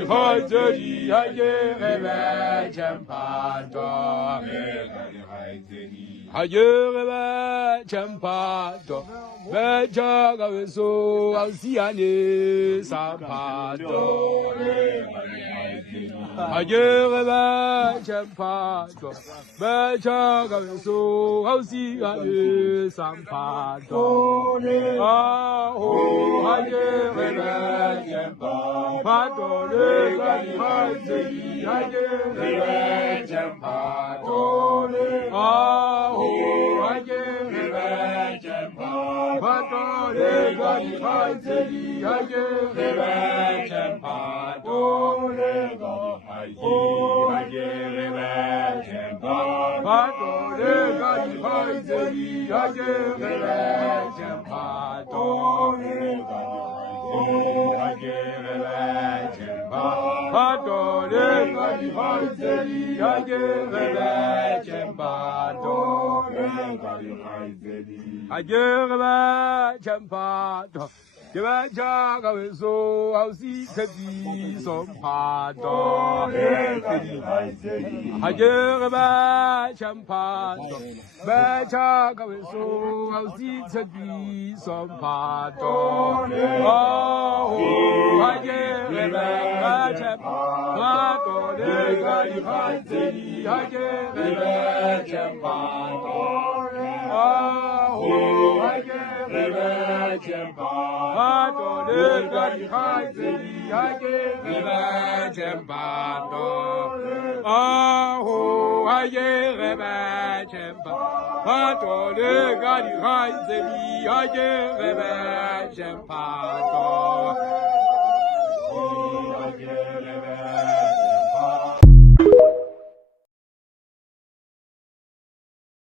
Hajeri Hajere Champato Hajere Champato Bejaga so Alciane Sampato Hajere Champato Bejaga so Alciane Sampato Aho Hajere Champato Hajeri Hajere Champato Aho Hajere Champato Hajeri Hajere Champato Champato, Jaga so I'll see the some pato. Hajere Champato, Bajaga so I'll see the some pato. Oh, Hajere Champato, Hajere Champato. Oh, I get a Champato, the Gadi Hajeri, I get a Champato. Oh, I get a Champato, the Gadi Hajeri, I get a Champato.